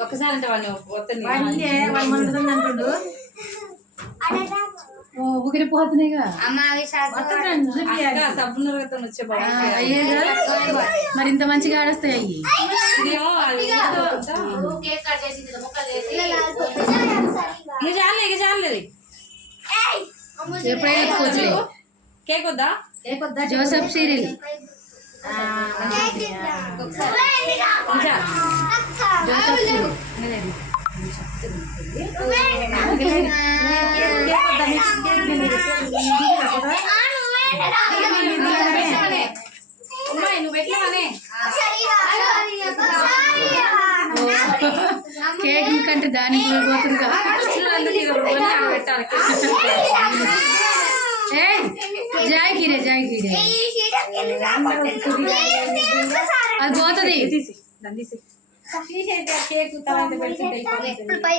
ఒక్కసారి అంటే వాళ్ళు అంటుండు ఊగిరిపోతున్నాయిగా మరి ఇంత మంచిగా ఆడొస్తాయి అయ్యి ఇక చాలేదు ఎప్పుడైనా ఎత్తుకోవచ్చు కేక్ వద్దా జోసెఫ్ సీరియల్ కేక్ కంటే దానికి పోతుందిగా జాయ్ గిరే అది పోతుంది కేక్